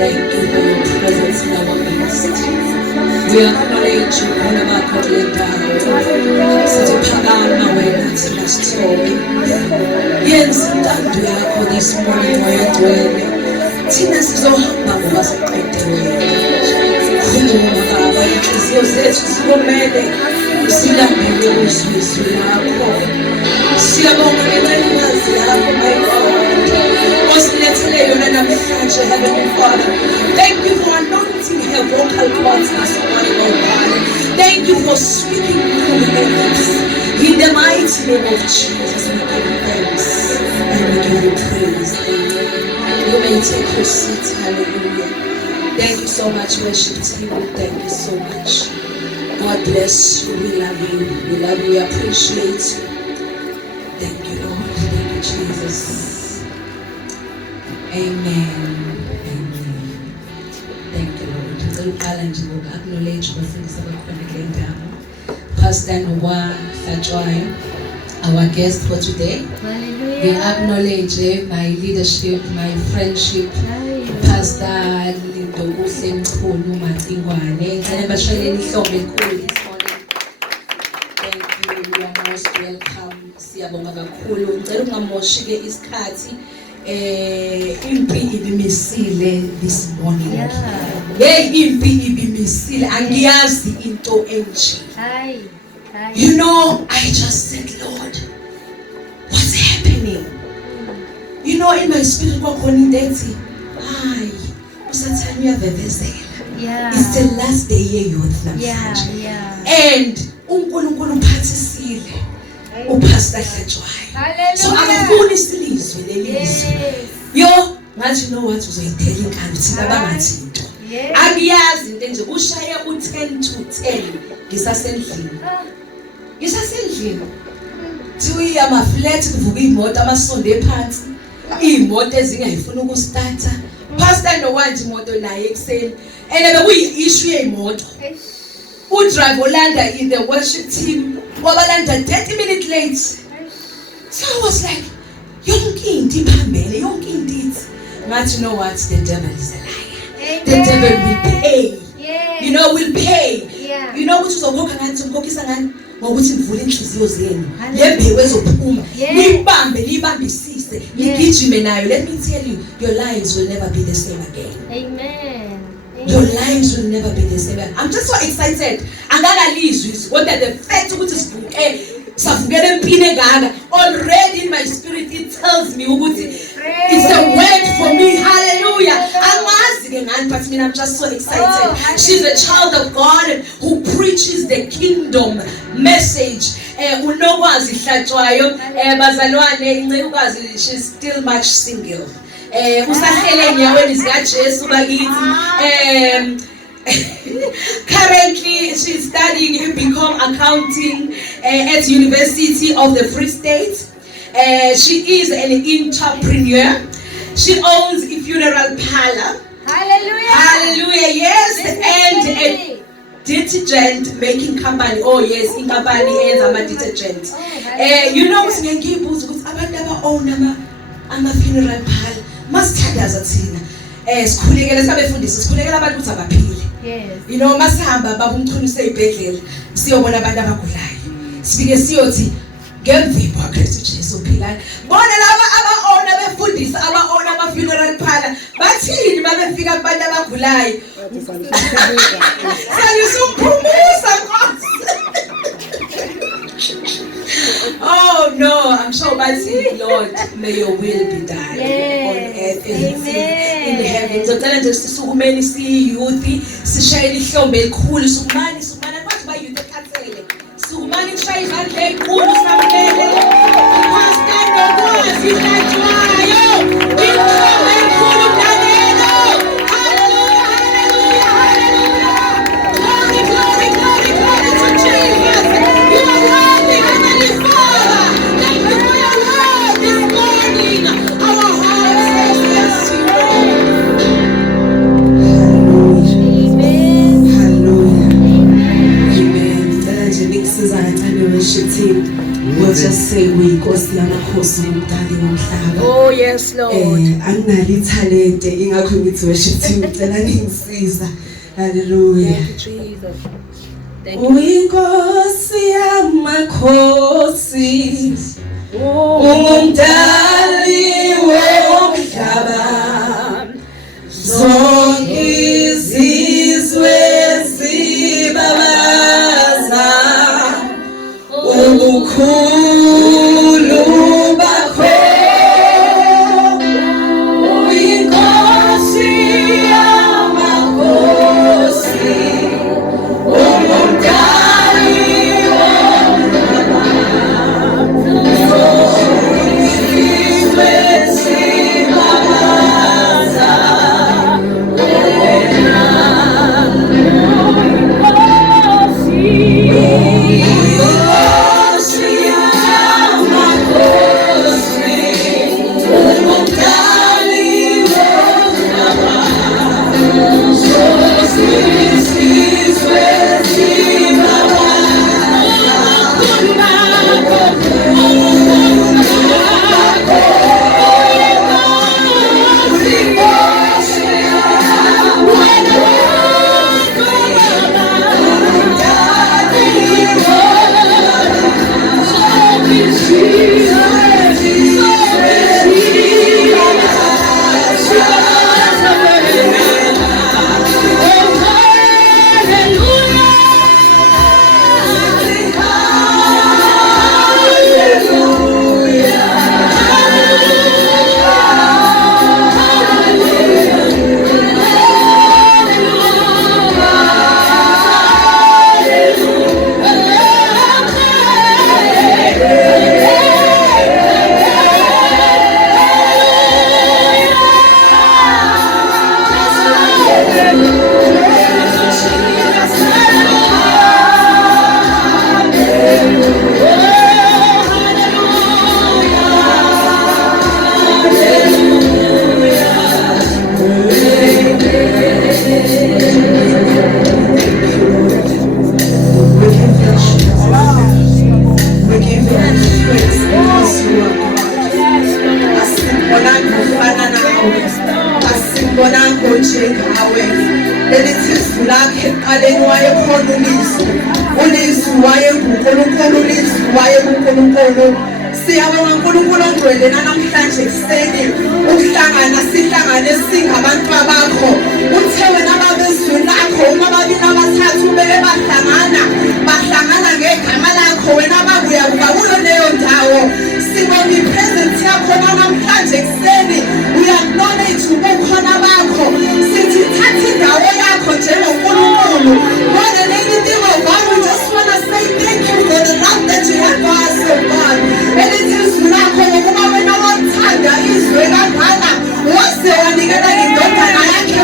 Thank you for your presence in our midst. We acknowledge you, all of our God laid down. Such a pagana way that's last story. Yes, thank you this morning for your dwelling. Tina sizohamba ngoba siqedwe. Khuluma baba, inhliziyo zethu zibomele usilambele uzizwe lakho. Siyabonga ngencenyakazi yakho, my God. Osilethele yona namhlanje, Heavenly Father. Thank you for anointing her vocal cords this morning, oh God. Thank you for speaking through her lips. In the mighty name of Jesus, we give you thanks and we give you praise. You may take your seat. Hallelujah. Thank you so much, worship team. Thank you so much. God bless you. We love you. We love you. We appreciate you. Thank you, Lord. Thank you, Jesus. Amen. Amen. Thank you, Lord. Acknowledge Pastor Hlatshwayo, our guest for today. We acknowledge my leadership, my friendship, Pastor Nokwazi. Thank you, you are most welcome. Siyabonga kakhulu. Ngicela ungamoshike isikhathi impi ibimisile this morning. Impi ibimisile angiyazi into enje. You know, I just said, Lord, what's happening? You know, in my spirit, hi, it's the last day youth. And uNkulunkulu uphathisile uPastor Hlatshwayo. So akafuni silizwe lelizwe. Yo, ngathi you know what uzoyidela inkani thina bangathi into. Akiyazi into nje ushaya u10 to 10 ngisasendlini. Ngisasendlini. Thiwi ama flat kuvuka imoto amasonde phansi. Imoto ezingayifuna ukustarta. Pastor nowanti imoto naye ekseni. And bekuyi issue yemoto. Drive Olanda in the worship team. Wabalanda 30 minutes late. So I was like, yonke into iphambele, yonke into ithi. But you know what? The devil is a liar. The devil will pay. You know, will pay. You know ukuthi uzokhokha ngathi umkhokhisa ngani ngokuthi nivule inhliziyo zenu. Lembewe ezophuma. Nibambe, nibambisise, nigijime nayo. Let me tell you, your lives will never be the same again. Amen. Your lives will never be the same. I'm just so excited. Angakalizwi what the fact ukuthi sibuke savukele empini engaka. Already in my spirit it tells me ukuthi it's a word for me. Hallelujah. But I'm just so excited. She's a child of God who preaches the kingdom message. Nokwazi Hlatshwayo bazalwane incekukazi, she's still much single. Usahlele enyaweni zika Jesu bakithi. Currently she's studying to become accounting at University of the Free State. She is an entrepreneur. She owns a funeral parlor. Hallelujah. Hallelujah. Yes, and a detergent making company. Oh yes, in company ends ama detergent. You know ukuthi ngiyibuza ukuthi abantu aba-own ama funeral parlor masithandaza thina. Sikhulekela sabefundisa, sikhulekela abantu ukuthi abaphile. Yes. You know masihamba baba umchunise ibhedlela siyobona abantu abagulayo. Sifike siyothi ngemvimbo kaKristu Jesu uphilana. Bona laba aba-owner befundisa aba-owner ama-funeral parlor bathini babefika kubantu abagulayo. Sayisuphumusa Nkosi. Oh no, I'm sure bathi Lord, may your will be done on earth as it is in heaven. Ngicela nje sisukumeni siyouth sishayele ihlombe elikhulu sukumani kwathi ba youth ekhathele. Sukumani kushaya izandla ezikhulu samlele. Pastor Nokwazi Hlatshwayo. Ihlombe elikhulu mntanelo. Hallelujah, hallelujah, hallelujah. Glory, glory, glory, glory to Jesus. You are worthy, Heavenly Father. Thank you for your word this morning. Our hearts say yes to you. Hallelujah. Hallelujah. Amen. Manje nikusizana and the worship team. We'll just say we Nkosi yamakhosi nomdali womhlaba. Oh yes. Yes, Lord. Anginalo ithalente ingakho ngithi worship team ngicela ningisiza. Hallelujah. Thank you, Jesus. Thank you. Uyinkosi yamakhosi, ungumdali womhlaba, zonke izizwe zibabaza ubukhulu bakho. Uyinkosi yamakhosi, ungumdali womhlaba, zonke izizwe zibabaza siyabonga uNkulunkulu ongcwele namhlanje ekseni ukuhlangana sihlangane singabantu bakho. Uthe wena babezwi lakho uma babili abathathu beke bahlangana ngegama lakho, wena babuya kuba kuyo leyo ndawo. Sibonga ipresence yakho namhlanje ekseni. We acknowledge ubukhona bakho. Sithi thatha indawo yakho njengoNkulunkulu. More than anything, oh God, we just want to say thank you for the love that you have for us, oh God. Elizwi lakho ngokuba wena wathanda izwe kangaka wase wanikela indodana yakhe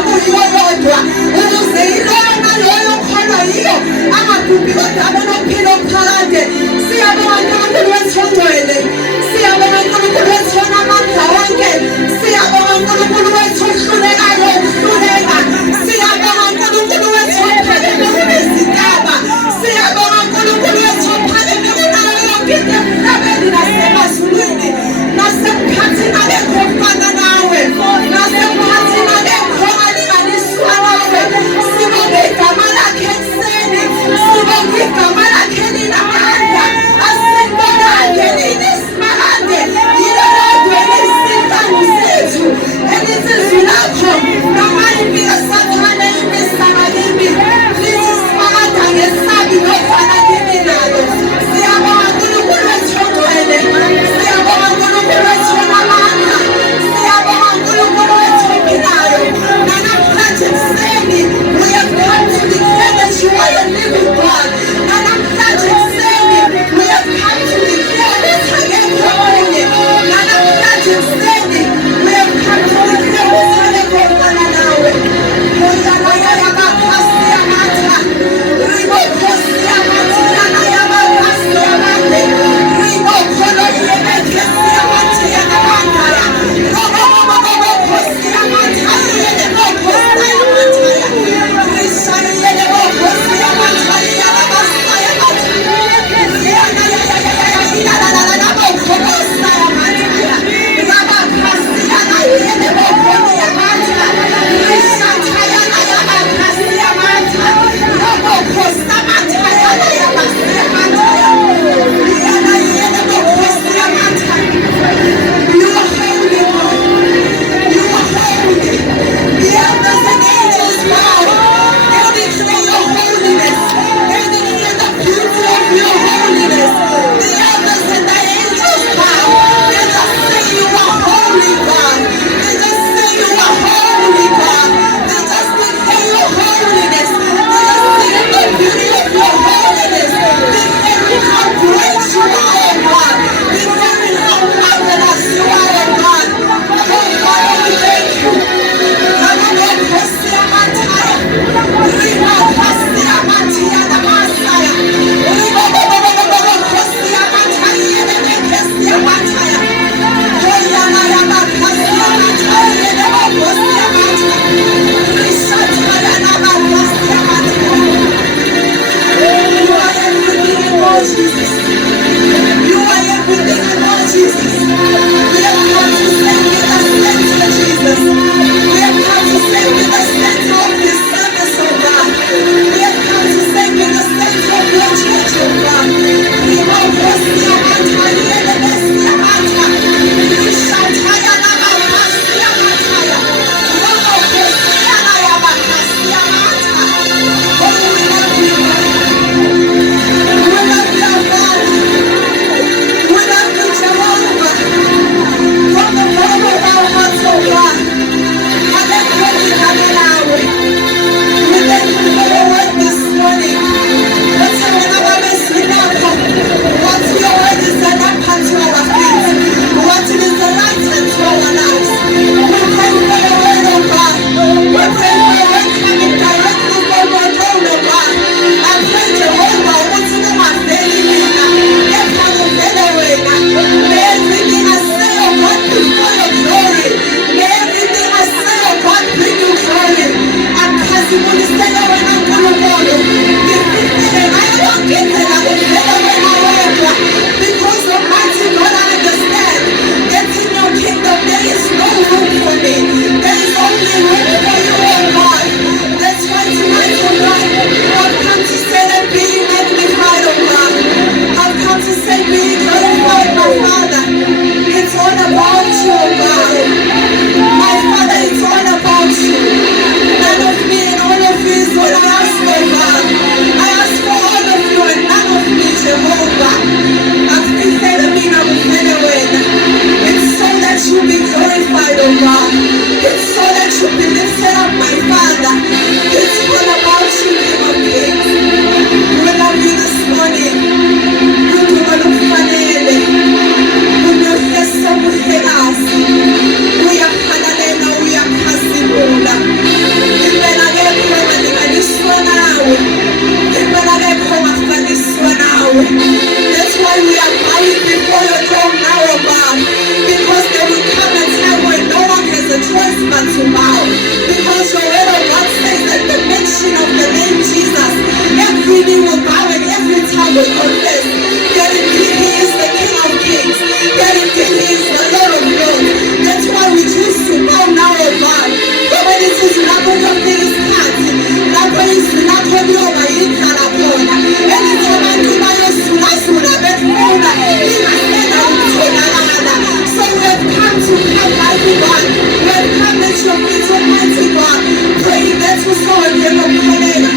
kuyofika isikhathi lapho izwi lakho liyoba yindlala khona elithi abantu bayozulazula befuna ingasena ukutholakala. So we have come to help mighty God. We have come at your feet, Almighty God, praying that usonde ngokukholeka,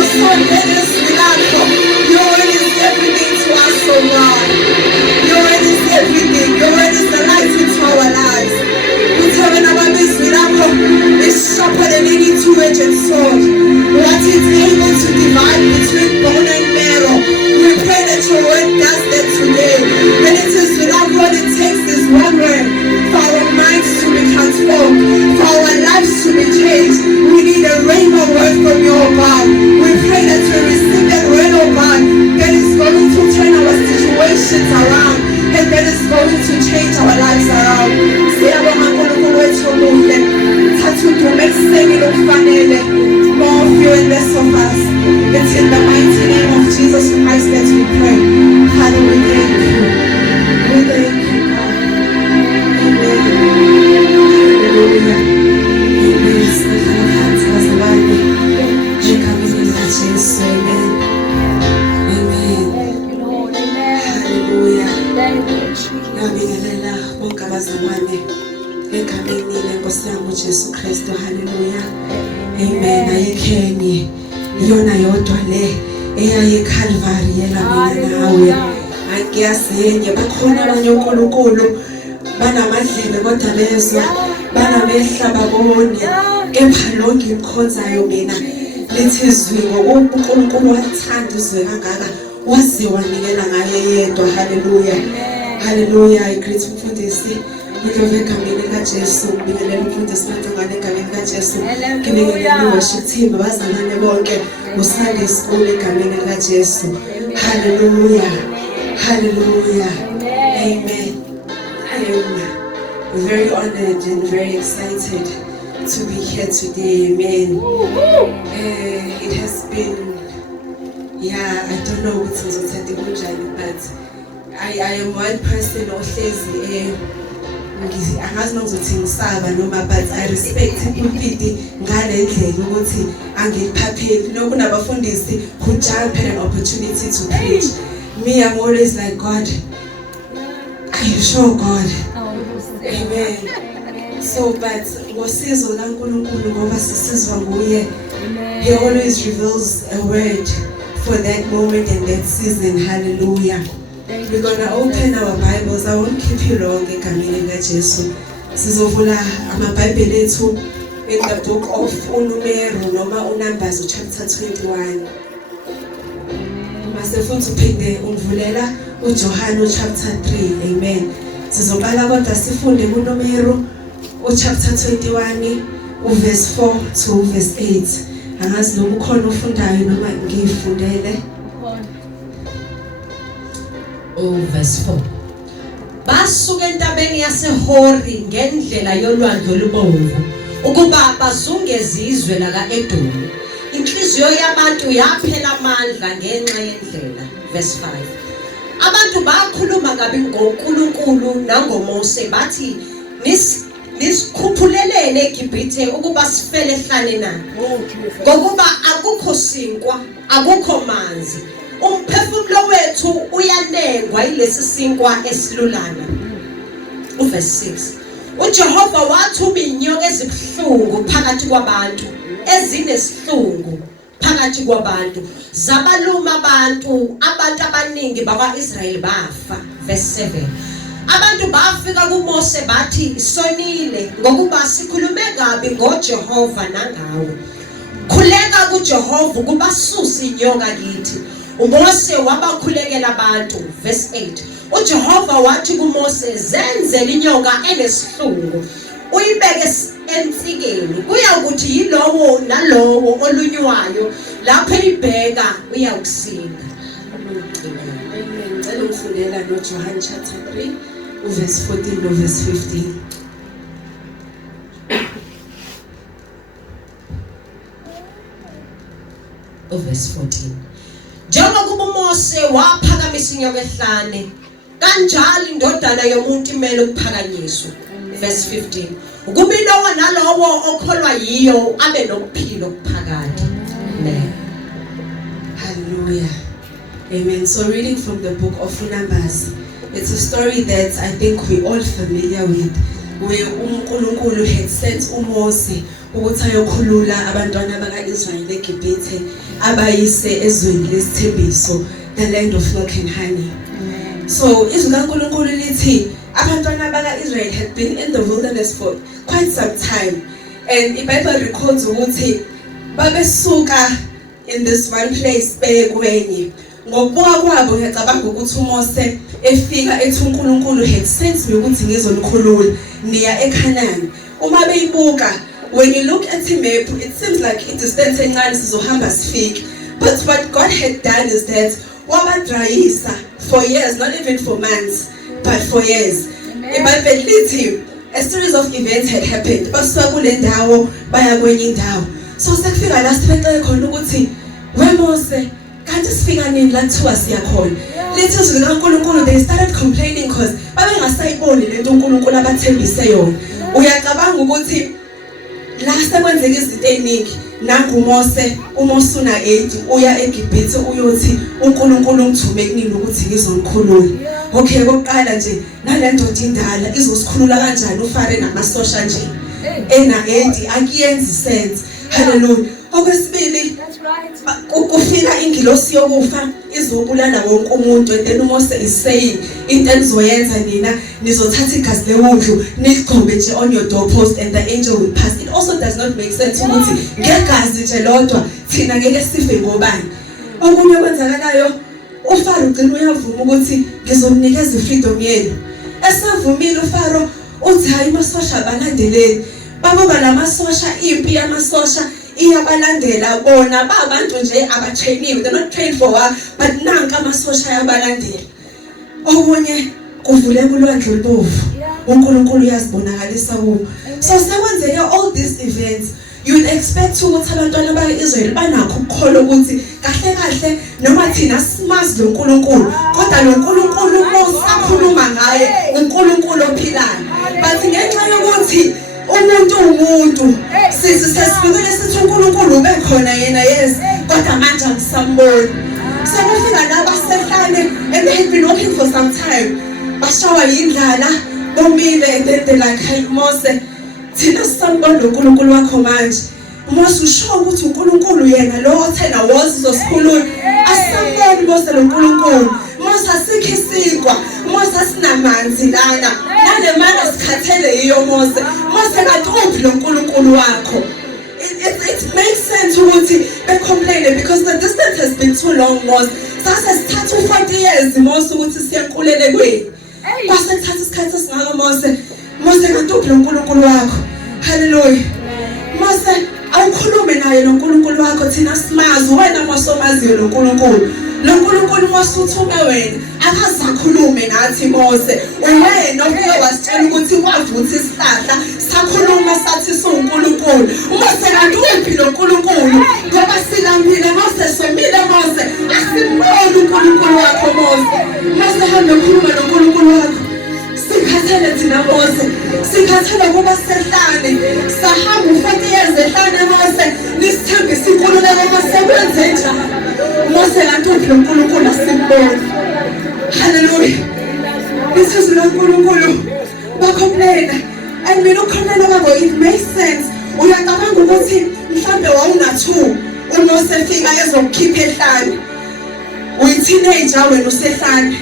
usondele izwi lakho. Your word is everything to us, oh God. Your word is everything. Your word is the light into our lives. Is sharper than any two-edged sword. What is able to divide between bone and marrow. We pray that your word does that today. And it is without God, it takes this one word for our minds to be transformed, for our lives to be changed. We need a rhema word from your God. We pray that we receive that word, oh God, that is going to turn our situations around and that is going to change our lives around. More of you and less of us. It's in the mighty name of Jesus Christ that we pray. Father, we thank you. We thank you, God. Amen. Hallelujah. Jesu Kristo, hallelujah. Amen. Ayikhenye iyona yodwa le eyaye Calvary yelana nawe. Angiyazenye bakhona abanye uNkulunkulu banamadlebe kodwa bezwa banamehla babone kepha lonke imkhonzayo mina lithi izwi ngokuNkulunkulu wathanda izwe kangaka waze wanikela ngaye yedwa. Hallelujah. Hallelujah. I greet umfundisi Nikaveka mwenga Jesu, bingelele mfundisi matangane kamenga Jesu, kinengelele worship team, bazalwane bonke, Sunday school kamenga Jesu. Hallelujah, hallelujah, amen. I am very honored and very excited to be here today, amen. It has been, I don't know what is but I am one person who says, angazi nokuthi ngisaba noma but I respect impilo ngale ndlela ukuthi angiphapheli nokunabafundisi who jump at an opportunity to preach. Me, I'm always like, God, are you sure, God? Amen. So but ngosizo laNkulunkulu ngoba sisizwa nguye, he always reveals a word for that moment and that season. Hallelujah. We're going to open our Bibles. I won't keep you long. Sizovula amabhayibheli ethu in the book of Unumero noma uNumbers chapter 21. Mase futhi uphinde uvulela uJohane chapter 3. Amen. Sizobala kodwa sifunde kuNumero chapter 21 verse 4 to verse 8. Angazi noma ukhona ufundayo noma ngifundele. Verse 4. Basuka entabeni yaseHori ngendlela yolwandle olubomvu ukuba bazungeze izwe laka-Edomu. Inhliziyo yabantu yaphela amandla ngenxa yendlela. Verse 5. Abantu bakhuluma kabi ngoNkulunkulu nangoMose bathi nisikhuphuleleni eGibhithe ukuba sifele ehlane na. Ngokuba akukho sinkwa, akukho manzi. Umphefumulo wethu uyanengwa yilesi sinkwa esilulana. Verse 6. uJehova wathuma inyoka ezibuhlungu phakathi kwabantu, ezinesihlungu phakathi kwabantu, zabaluma abantu abaningi bakwa-Israyeli bafa. Verse 7. Abantu bafika kuMose bathi sonile ngokuba sikhulume kabi ngoJehova nangawe. Khuleka kuJehova ukuba susi inyoka kithi. uMose wabakhulekela abantu. Verse 8. uJehova wathi kuMose zenzele inyoka enesihlungu uyibeke ensikeni, kuya ukuthi yilowo nalowo olunywayo lapho elibheka uyakusinda. Ngicela ukufundela noJohane chapter 3 verse 14 no verse 15. Verse 14. Njengoba uMose waphakamisa inyoka ehlane, kanjalo indodana yomuntu imele ukuphakanyiswa. Verse 15. kube lowo nalowo okholwa yiyo abe nokuphila okuphakade. Amen. Hallelujah. Amen. So reading from the book of Numbers, it's a story that I think we're all familiar with, where uNkulunkulu had sent uMose ukuthi ayokhulula abantwana bakaIsrayeli eGibhithe abayise ezweni lesithembiso, the land of milk and honey. So izwi kaNkulunkulu lithi abantwana bakaIsrael had been in the wilderness for quite some time, and iBible records ukuthi babesuka in this one place beye kwenye. Ngokubuka kwabo ngiyacabanga ukuthi uMose efika ethi uNkulunkulu had sent me ukuthi ngizonikhulula niya eKhanani. Uma beyibuka, when you look at the map, it seems like it is distance encane sizohamba sifike. But what God had done is that wabadrayisa for years, not even for months, but for years. iBible lithi a series of events had happened. Basuka kule ndawo baya kwenye indawo. So sekufika la sibexele khona ukuthi weMose kanti sifika nini la kuthiwa siya khona. Lithi izwi likaNkulunkulu, they started complaining because babengasayiboni lento uNkulunkulu abathembise yona. Uyacabanga ukuthi la sekwenzeka izinto eziningi, nangu uMose una 80 uya eGibhithe uyothi uNkulunkulu ngithume kunini ukuthi ngizomkhulula. Okay, kokuqala nje nalendoda indala izosikhulula kanjani uFare namasosha nje ena 80 akiyenzi sense. Hallelujah. Okwesibili, kufika ingilosi yokufa izobulala wonke umuntu, and then uMose is saying into enizoyenza nina nizothatha igazi lewundlu niligcobe nje on your doorpost and the angel will pass. It also does not make sense ukuthi ngegazi nje lodwa thina ngeke sife ngobani. Okunye kwenzakalayo, uFaro ugcina uyavuma ukuthi ngizomnikeza ifreedom yenu. Esavumile uFaro uthi hayi amasosha abalandeleni. Babuka lamasosha, impi yamasosha iyabalandela bona babantu nje abatrainiwe, they're not trained for war, but nanka amasosha ayabalandela. Okunye kuvule kulwandle olubovu, uNkulunkulu uyazibonakalisa kubo. So sekwenzeke all these events, you'd expect ukuthi abantwana bakaIsrael banakho ukukholwa ukuthi kahle kahle noma thina simazi lo nkulunkulu, kodwa lo nkulunkulu osakhuluma ngaye uNkulunkulu ophilayo. But ngenxa yokuthi umuntu sesifikile sithi uNkulunkulu ube khona yena, yes, kodwa manje angisamboni. So kufika la basehlane, and they had been walking for some time. Bashawa yindlala bomile, and then they like, hey Mose, thina sisambona lo nkulunkulu wakho manje. Mose usho ukuthi uNkulunkulu yena lo othena wozosikhulula. Asamboni Mose lo nkulunkulu. Mose asikho isikwa, Mose asinamanzi lana. Nale manje sikhathele yiyo Mose. Mose kanti uphi lo nkulunkulu wakho? It makes sense ukuthi be complain because the distance has been too long. Mose sasesithatha 40 years Mose ukuthi siyankulele kweni. Base kuthatha isikhathi esingaka Mose kanti uphi lo nkulunkulu wakho? Hallelujah. Mose awukhulume naye lo nkulunkulu wakho, thina simazi, wena Mose omaziyo lo nkulunkulu. Lo nkulunkulu Mose uthume wena akazakhulume nathi Mose. Wena ofike wasitshela ukuthi wavutha isihlahla sakhuluma sathi siuNkulunkulu. Mose kanti uphi lo nkulunkulu? Ngoba silambile Mose, somile Mose, asimboni uNkulunkulu wakho Mose. Mose hamba ukhuluma lo nkulunkulu wakho. Sikhathele thina Mose, sikhathele kuba sehlane, sahamba 40 years ehlane Mose, nisithembisa inkululeko Mose, kwenze njani? Mose kanti uphi lo nkulunkulu asimboni. Hallelujah. This is lo nkulunkulu bacomplaina, and mina ukukhomplela kwabo it makes sense. Uyacabanga ukuthi mhlambe wawuna2 uMose efika ezokukhipha ehlane, uyi-teenager wena usehlane,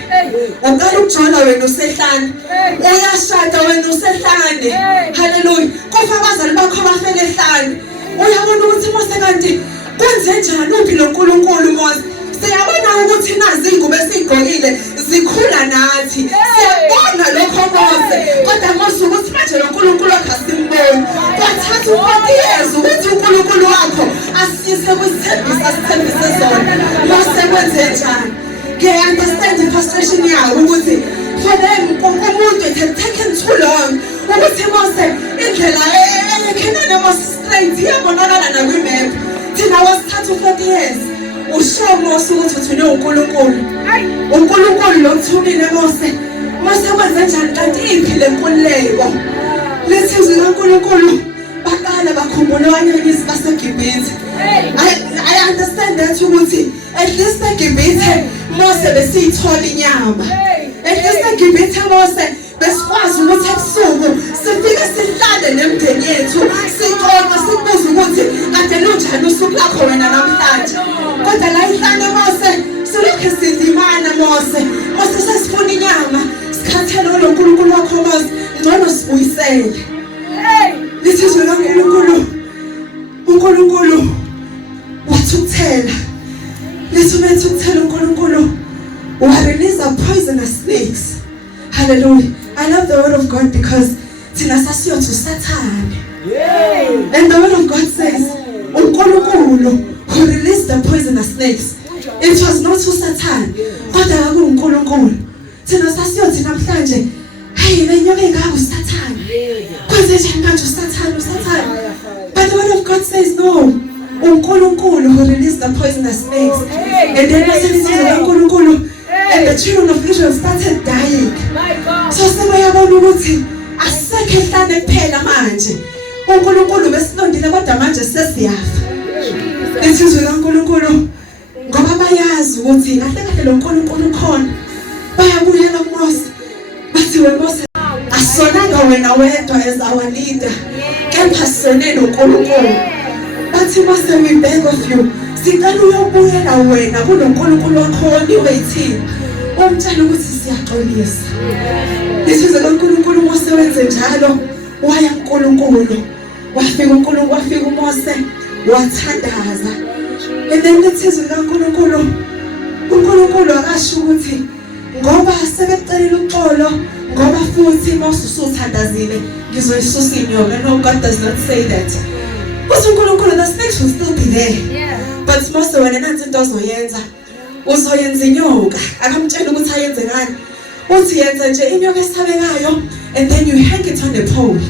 uqala ukujola wena usehlane, uyashada wena usehlane. Hallelujah. Kufa abazali bakho bafele ehlane. Uyabona ukuthi Mose kanti kwenze njani uphi lo nkulunkulu Mose? Siyabona ukuthi nazi ingubo esiyigqokile zikhula nathi, siyabona lokho Mose, kodwa Mose ukuthi manje lo nkulunkulu wakho asimboni. Kwathatha 40 years ukuthi uNkulunkulu wakho asise kwisithembiso asithembise sona. Mose kwenze njani? Ngiya-understand the frustration yawo ukuthi for them umuntu it had taken too long ukuthi Mose indlela ekhenana Mose straight iyabonakala nakwimap. Thina wasithatha 40 years usho Mose ukuthi uthule uNkulunkulu. uNkulunkulu lo kuthumile Mose. Mose kwenze njani kanti imphi le nkululeko? Let's use uNkulunkulu baqala bakhumbula abanyanyisi baseGibhithe. I understand that ukuthi at least eGibhithe Mose besiyithola inyama. At least eGibhithe Mose besikwazi ukuthi ebusuku sifike sihlale nemndeni yethu sixoxe sibuze ukuthi kade lunjani usuku lakho wena namhlanje. Kodwa la ihlane Mose silokhu sidimana Mose sesifuna inyama sikhathele uNkulunkulu wakho Mose ngcono sibuyisele. Lithi uNkulunkulu uNkulunkulu wathukuthela. Lithi umthukuthela uNkulunkulu wa release poisonous snakes. Hallelujah. I love the word of God because thina sasiyo to Satan. And the word of God says uNkulunkulu who released the poisonous snakes. It was not to Satan, kodwa akuNkulunkulu. Thina sasiyo thina namhlanje hey lenyoka engaka uSatan. Kwenze njenganje uSatan. But the word of God says no. uNkulunkulu who released the poisonous snakes. And then uNkulunkulu and the children of Israel started dying. So sebayabona ukuthi asekho ehlane kuphela manje. uNkulunkulu besilondile kodwa manje sesiyafa. Lesizwe kaNkulunkulu ngoba bayazi ukuthi kahle kahle lo uNkulunkulu khona. Bayabuyela kuMose. Bathi weMose asonanga wena wedwa as our leader. Kepha sone noNkulunkulu. Bathi Mose we beg of you. Sicela uyobuyela wena kunoNkulunkulu wakho niwethini. Umtshela ukuthi siyaxolisa. Lesizwe kaNkulunkulu Mose wenze njalo. Waya kuNkulunkulu. Wafika uNkulunkulu wafika uMose wathandaza. And then lesizwe kaNkulunkulu uNkulunkulu akasho ukuthi ngoba sebecelile uxolo ngoba futhi Mose usuthandazile ngizoyisusa inyoka. No, God does not say that. But uNkulunkulu the snakes will still be there. But Mose wena nansi into ozoyenza uzoyenza inyoka akamtshela ukuthi ayenze ngani. Uthi yenza nje inyoka esabekayo and then you hang it on the pole.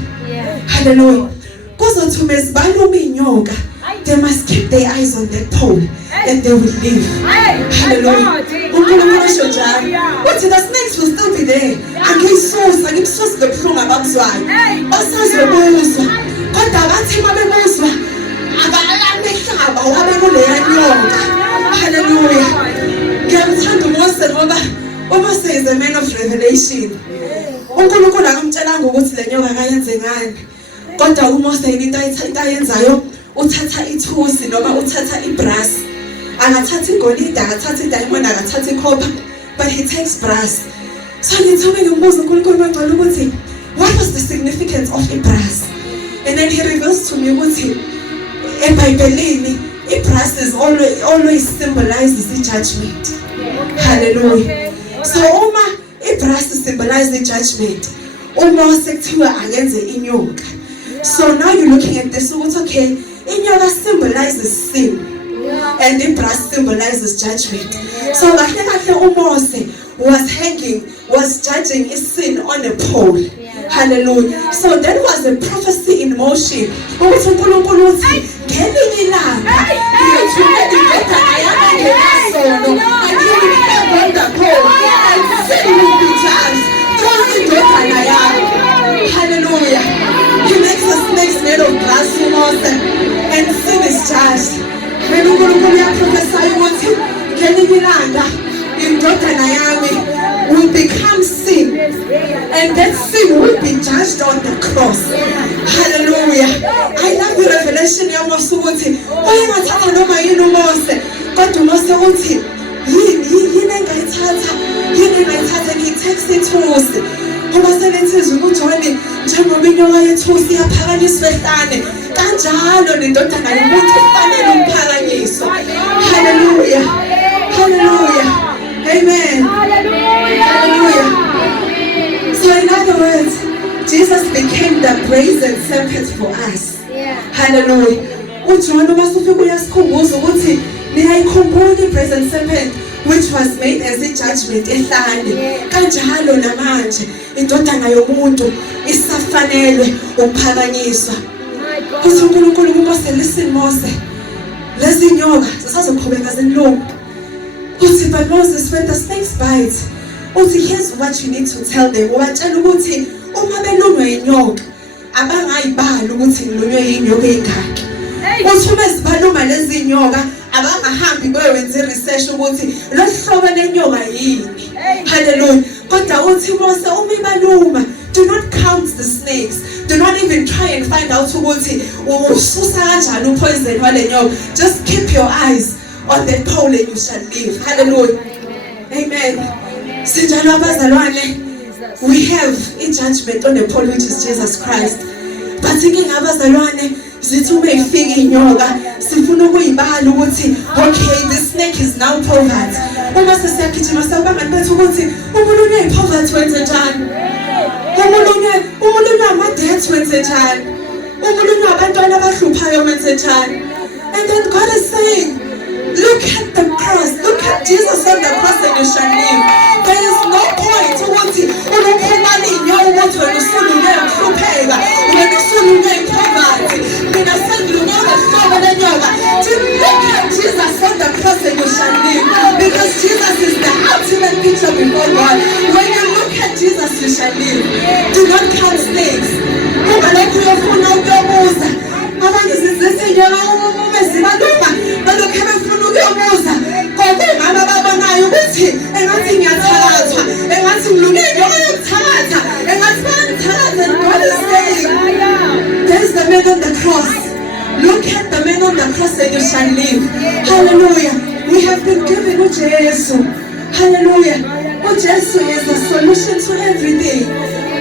Hallelujah. Kuzothi mesibala inyoka they must keep their eyes on that pole and they will live. Hallelujah. uNkulunkulu usho njalo. Uthi the snakes will still be there. Angisusi lobuhlungu abakuzwayo. Basazobuzwa. Kodwa bathi mabebuzwa abalamhlaba wabe kuleya nyoka. Hallelujah. Ngiyamthanda uMose ngoba uMose is a man of revelation. uNkulunkulu akamtshelanga ukuthi le nyoka akayenze ngani. Kodwa uMose into ayenzayo uthatha ithusi noma uthatha ibrass. Angathatha igolide, akathatha idiamond, akathatha icopper, but he takes brass. So ngithobe ngimbuza uNkulunkulu mangcola ukuthi what was the significance of ibrass? And then he reveals to me ukuthi eBhayibhelini ibrass is always symbolizes the judgment. Hallelujah. So uma ibrass symbolizes the judgment, uMose kuthiwa akenze inyoka. So now you're looking at this, so it's okay. Inyoka symbolizes sin, and the brass symbolizes judgment. So uMose was judging his sin on a pole. Hallelujah. So that was a prophecy in motion. uNkulunkulu uthi ngelinye ilanga ngiyethumela indodana yami ngesono on the pole and sin will be judged through indodana yami. Hallelujah. He makes the snakes made of brass and sin is judged. When uNkulunkulu uyaprophesy ukuthi ngelinye ilanga indodana yami will become sin, and that sin will be judged on the cross. Hallelujah. I love the revelation ya Mose ukuthi oyengathatha noma yini uMose, kodwa uMose uthi yini engayithatha and he takes ithusi. UMose lensizwe uJohn njengoba inyoka yethusi yaphakanyiswa ehlane kanjalo nendodana yomuntu ifanele ukuphakanyiswa. Hallelujah. Hallelujah. Amen. Hallelujah. So in other words, Jesus became the brazen serpent for us. Hallelujah. uJohn masufika uyasikhumbuza ukuthi niyayikhumbula i-brazen serpent which was made as a judgment ehlane. Kanjalo namanje indodana yomuntu isafanelwe ukuphakanyiswa. Kuthi uNkulunkulu kuMose, listen Mose, lezi nyoka zisazoqhubeka zinilungu. Uthi but Moses, when the snakes bite, uthi here's what you need to tell them. Ubatshela ukuthi uma belunwe inyoka abangayibali ukuthi ngilunywe yinyoka ekhaya. Uthi uma sibaluma lezi nyoka abangahambi beyenza research ukuthi lo hlobo lenyoka yini. Hallelujah. Kodwa uthi Mose uma ibaluma, do not count the snakes. Do not even try and find out ukuthi ususa kanjani upoison wale nyoka. Just keep your eyes on the pole and you shall live. Hallelujah. Amen. Sinjalo abazalwane, we have a judgment on the pole which is Jesus Christ. But thinking abazalwane, zithi uma ifika inyoka sifuna ukuyibala ukuthi okay, this snake is now poverty. Uma sesiyagijima sabangani bethu ukuthi umulunywe ipoverty wenze njani? Umulunywe ama-death wenze njani? Umulunywe abantwana abahluphayo wenze njani? And then God is saying, look at the cross, look at Jesus on the cross and you shall live. There is no point ukuthi unophumana inyoka ukuthi wena usulunywe ukuhlupheka, wena usulunywe ipoverty. Mina sengilunye ngehlobo lenyoka. To look at Jesus on the cross and you shall live. Because Jesus is the ultimate picture before God. When you look at Jesus, you shall live. Do not count snakes. Uma lokhu uyofuna ukuyobuza, abanye zizisa inyoka zibaluma, balokhu befuna ukuyobuza. Kodwa ngaba babonayo ukuthi engathi ngiyathakathwa, engathi ngilunge inyoka yokuthakatha, engathi bangithakatha. And God is saying, there's the man on the cross. Look at the man on the cross and you shall live. Hallelujah. We have been given uJesu. Hallelujah. uJesu is the solution to everything.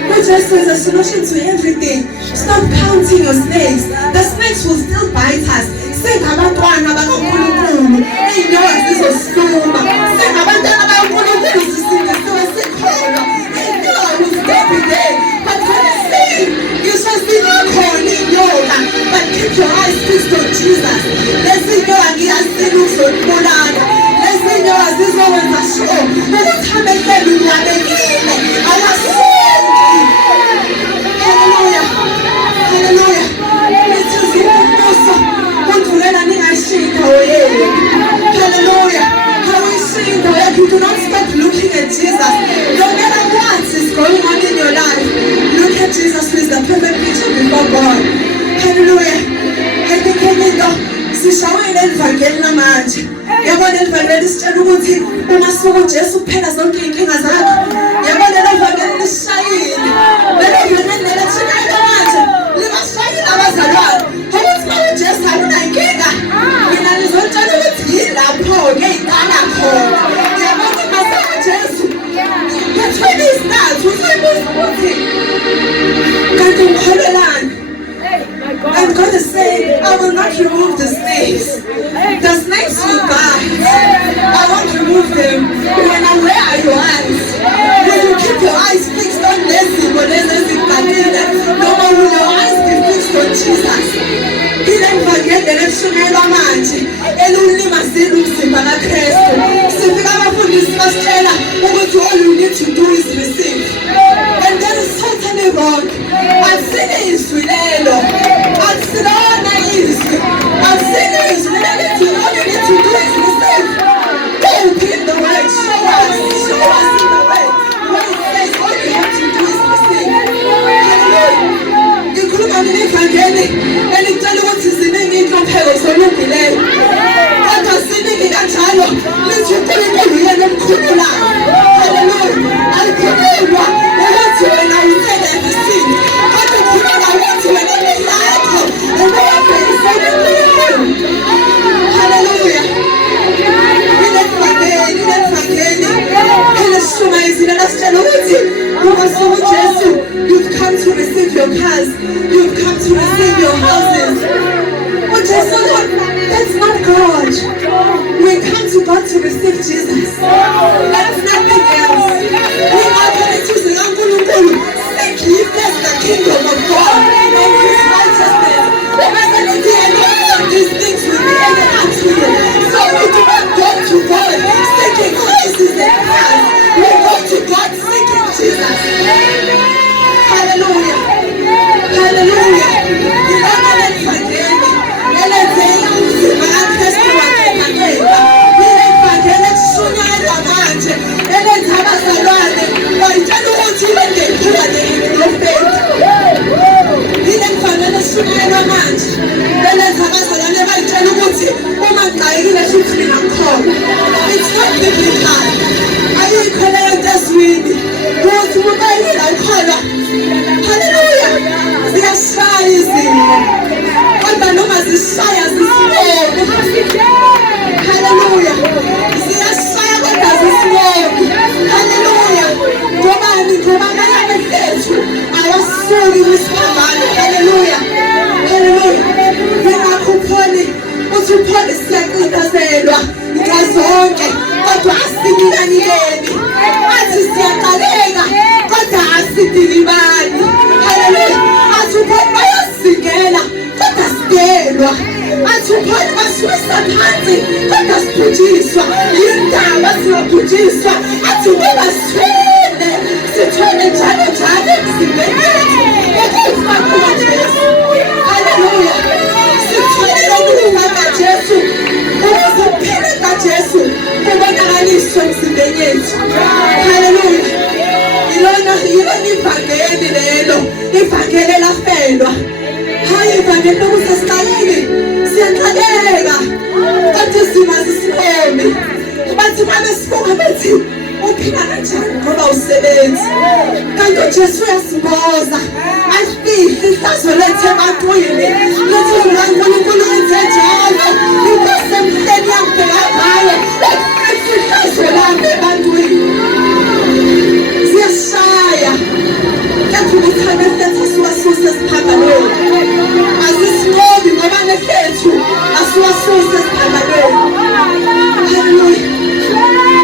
uJesu is the solution to everything. Stop counting your snakes. The snakes will still bite us. Sengabantwana bakaNkulunkulu, inyoka zizosukuma. Sengabantwana bakaNkulunkulu sisindisiwe sikhona. Inyoka will still be there. But God is saying, you shall see no khona inyoka, but keep your eyes fixed on Jesus. Lezi nyoka ngiyazile ukuzokubulala. Lezi nyoka zizokwenza sure ukuthi amehleli unwabekile, awasuki. Hallelujah. Hallelujah. Lithi umbuso udlulela ningashinda oyeni. Hallelujah. Hawushinda oyeni. You do not stop looking at Jesus. No matter what is going on in your life, look at Jesus who is the perfect picture before God. Hallelujah. I think sishawile elivangeli namanje. Yabona elivangeli sitshela ukuthi uma suka uJesu kuphela zonke inkinga zakho. Yabona elivangeli lishayile. Elivangeli lelithinayo manje libashayile abazalwane. Ukuthi ma uJesu akunankinga, mina ngizotshela ukuthi yilapho-ke ey'qala khona. Yabona mase uJesu phethweni isinathu usebuza ukuthi kanti ngikholelani? And God is saying, I will not remove the snakes. The snakes will bite. I won't remove them. When I wear your eyes, when you keep your eyes fixed on this, no more will your eyes be fixed on Jesus. Ile mvangeli leshumayela manje elulimazile umzimba kaKristu. Sifika abafundisi basitshela ukuthi all you need to do is receive. And that is totally wrong. Asile izwi lelo. Asilona izwi. Asile izwi lelo. All you need to do is receive. Go in the way. Show us in the way. When it says all you have to do is receive. Hallelujah. Ngikhuluma ngevangeli elitshela ukuthi ziningi inhlupheko zolungileyo. Kodwa ziningi kanjalo lithi uNkulunkulu yena omkhululayo. Hallelujah. Alikhululwa ukuthi wena uthele emsini. Kodwa ukhuluma ukuthi wena nisakho ubabhekisele uNkulunkulu. Hallelujah. Ilevangeli elishumayezile lasitshela ukuthi uma uJesu, you've come to receive your cars, you've come to receive your houses. uJesu, that's not Singasoki kwisiphambano. Hallelujah. Hallelujah. Yingakho upholi uthi upholi siyacindezelwa ngazonke kodwa asinikanileni. Athi siyaqaleka kodwa asidilibani. Hallelujah. Athi upholi bayasingela kodwa sidelwa. Athi upholi basiwisa phansi kodwa sibhujiswa. Yindaba siyobhujiswa. Athi ngoba sithwele sithwele njalo njalo emzimbeni yethu. Ukufa kukaJesu. Hallelujah. Sithwele ukufa kaJesu. Ukuze ukuphila kaJesu kubonakaliswe emzimbeni yethu. Hallelujah. Yilona ivangeli lelo. Ivangeli lafelwa. Hayi ivangeli lokuthi siqaleke. Siyaqaleka. Kodwa izimo azisiboni. Bathi manje sibuka bethi uphila kanjani ngoba usebenzi. Kanti uJesu uyasiboza. Ayifihli ihlazo lethu ebantwini. Lethu uNkulunkulu wenze njalo. Inkosi emhleni yangibheka ngayo. Ayifihli ihlazo lami ebantwini. Siyashaya. Kanti ukuthanda lethu siwasuse esiphambanweni. Asisinqobi ngoba lethu asiwasuse esiphambanweni. Hallelujah.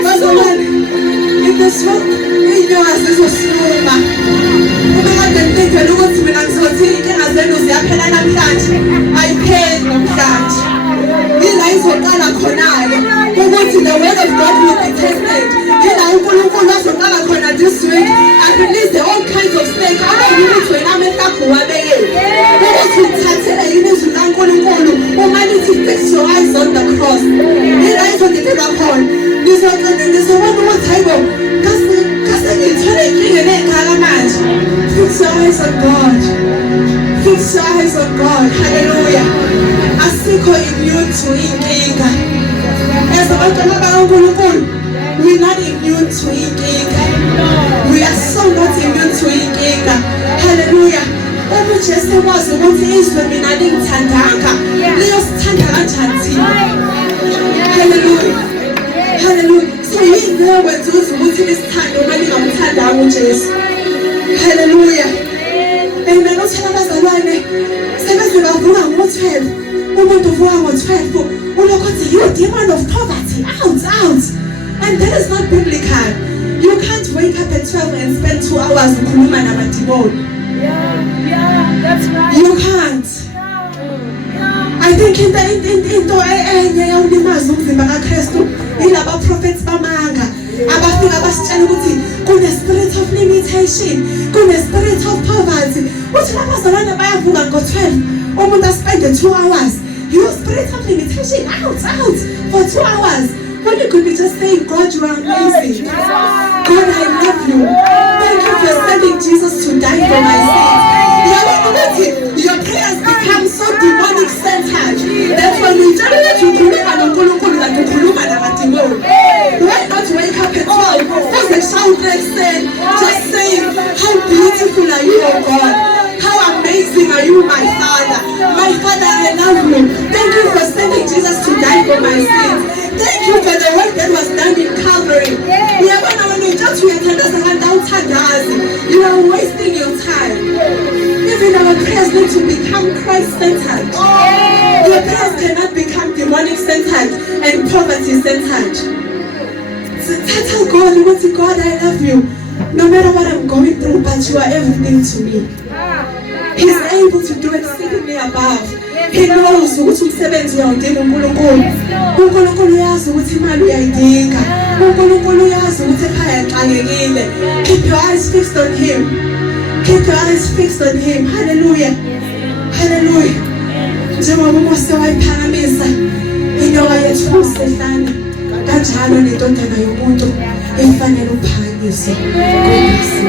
Bazalwane, in this room, inyoka zizosiluma. Uma kade ngithengela ukuthi mina ngizothi inkinga zenu ziyaphela namhlanje, ayipheli namhlanje. Yila izoqala khona-ke ukuthi the word of God will be tested. Yila uNkulunkulu azoqala khona this week and release all kinds of snakes. Abe ukuthi wena amehlo akho uwabekele. Ukuthi uthathele yini izwi kaNkulunkulu uma lithi fix your eyes on the cross. Yila izodideka khona. Ngizobona ukuthi hayibo kase ngithole inkinga ney'khala manje. Fix your eyes on God. Fix your eyes on God. Hallelujah. Asikho immune to inkinga. As abantwana bakaNkulunkulu, we're not immune to inkinga. We are so not immune to inkinga. Hallelujah. Uma uJesu wazi ukuthi izwe mina lingithandanga, liyosithanda kanjani thina? Hallelujah. Hallelujah. So yini wenza ukuthi lisithande uma lingamthandanga uJesu? Hallelujah. Amen. Uthela abazalwane sebeze bavuka ngo-12. Umuntu uvuka ngo-12 ulokhu uthi you demon of poverty out. And that is not biblical. You can't wake up at 12 and spend 2 hours ukhuluma namadimoni. Yeah, that's right. You can't. I think into enye yawulimaza umzimba kaKristu ilaba prophets bamanga abafika basitshela ukuthi kune spirit of limitation, kune spirit of poverty. Uthi labazalwane bayavuka ngo-12 umuntu aspende 2 hours. You spirit of limitation out for 2 hours. When you could be just saying, God, you are amazing. God, I love you. Thank you for sending Jesus to die for my sins. Your prayers become so demonic centered that when we tell you to kuluma noNkulunkulu that ukhuluma namadimoni. Why not wake up at 12? Just a shout like saying, just saying, how beautiful are you, oh God? How amazing are you, my Father? My Father, I love you. Thank you for sending Jesus to die for my sins. Thank you for the work that was done in Calvary. You are wasting your time. Even our prayers need to become Christ-centered. Your prayers cannot become demonic-centered and poverty-centered. So tell God, I love you. No matter what I'm going through, but you are everything to me. He's able to do exceedingly above. He knows ukuthi umsebenzi uyawudinga uNkulunkulu. uNkulunkulu uyazi ukuthi imali uyayidinga. uNkulunkulu uyazi ukuthi ekhaya yaxakekile. Keep your eyes fixed on him. Keep your eyes fixed on him. Hallelujah. Hallelujah. Njengoba uMose wayiphakamisa inyoka yethu usehlane, kanjalo nentondana yomuntu efanele uphakanyiswe ngoMosi.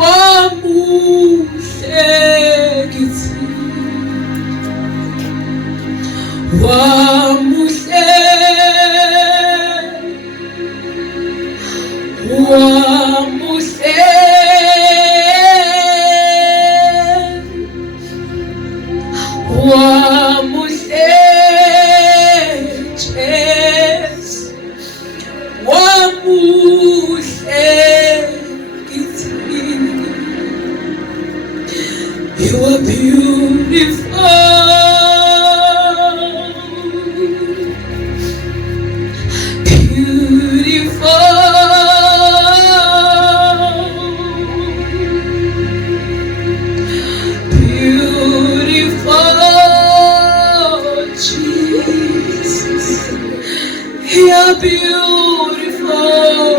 Whoa. wamuhle wamuhle wamuhle Jesu wamuhle kithi you are beautiful You're beautiful.